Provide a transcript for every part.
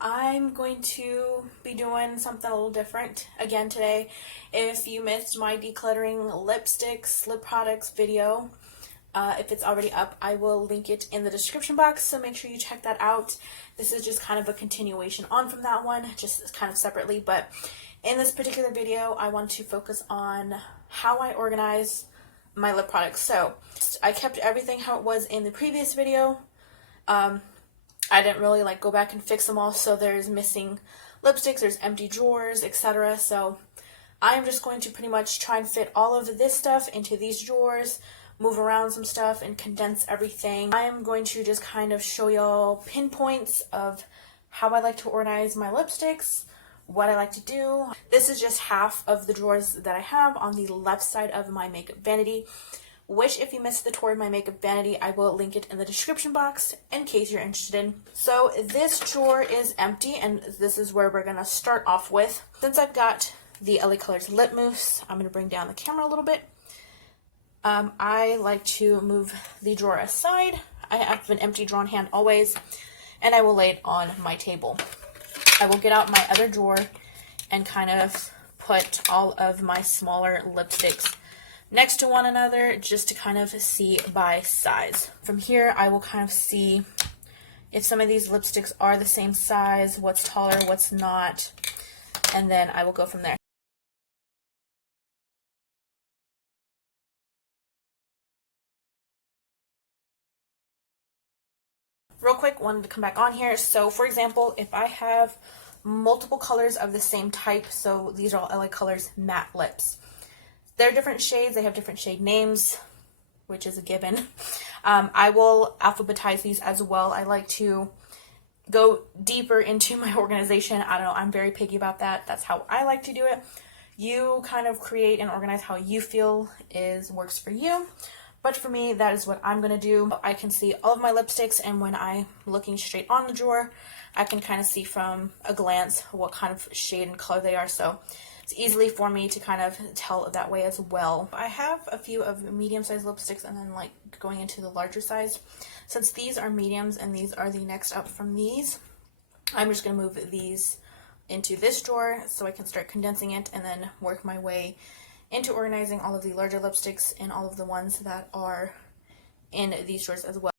I'm going to be doing something a little different again today. If you missed my decluttering lipsticks, lip products video, if it's already up, I will link it in the description box, so make sure you check that out. This is just kind of a continuation on from that one, just kind of separately, but in this particular video, I want to focus on how I organize my lip products. So I kept everything how it was in the previous video. I didn't really go back and fix them all, so there's missing lipsticks, there's empty drawers, etc. So I'm just going to pretty much try and fit all of this stuff into these drawers, move around some stuff, and condense everything. I am going to just kind of show y'all pinpoints of how I like to organize my lipsticks, what I like to do. This is just half of the drawers that I have on the left side of my makeup vanity, which if you missed the tour of my makeup vanity, I will link it in the description box in case you're interested. So this drawer is empty, and this is where we're gonna start off with. Since I've got the LA Colors lip mousse, I'm gonna bring down the camera a little bit. I like to move the drawer aside. I have an empty drawer on hand always, and I will lay it on my table. I will get out my other drawer and kind of put all of my smaller lipsticks next to one another just to kind of see by size. From here, I will kind of see if some of these lipsticks are the same size, what's taller, what's not, and then I will go from there. Real quick, wanted to come back on here. So for example, if I have multiple colors of the same type, so these are all LA Colors matte lips. They're different shades, they have different shade names, which is a given. I will alphabetize these as well. I like to go deeper into my organization. I don't know, I'm very picky about that. That's how I like to do it. You kind of create and organize how you feel works for you. But for me, that is what I'm going to do. I can see all of my lipsticks, and when I'm looking straight on the drawer, I can kind of see from a glance what kind of shade and color they are. So it's easily for me to kind of tell that way as well. I have a few of medium-sized lipsticks and then going into the larger size. Since these are mediums and these are the next up from these, I'm just going to move these into this drawer so I can start condensing it and then work my way into organizing all of the larger lipsticks and all of the ones that are in these drawers as well.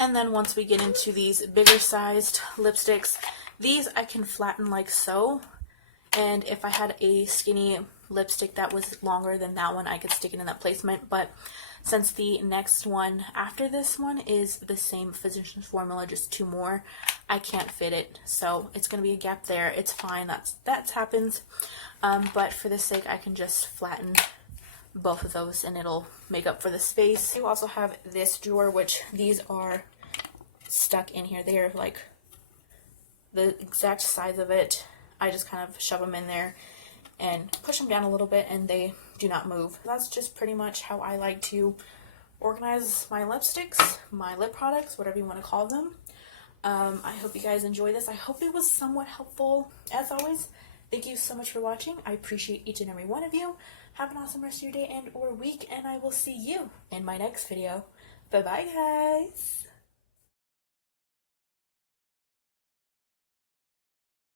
And then once we get into these bigger sized lipsticks, these I can flatten like so. And if I had a skinny lipstick that was longer than that one, I could stick it in that placement. But since the next one after this one is the same Physicians Formula, just two more, I can't fit it. So it's going to be a gap there. It's fine. That happens. But for this sake, I can just flatten both of those and it'll make up for the space. You also have this drawer, which these are stuck in here. They are like the exact size of it. I just kind of shove them in there and push them down a little bit and they do not move. That's just pretty much how I like to organize my lipsticks, my lip products, whatever you want to call them. I hope you guys enjoy this. I hope it was somewhat helpful. As always, thank you so much for watching. I appreciate each and every one of you. Have an awesome rest of your day and or week, and I will see you in my next video. Bye bye, guys.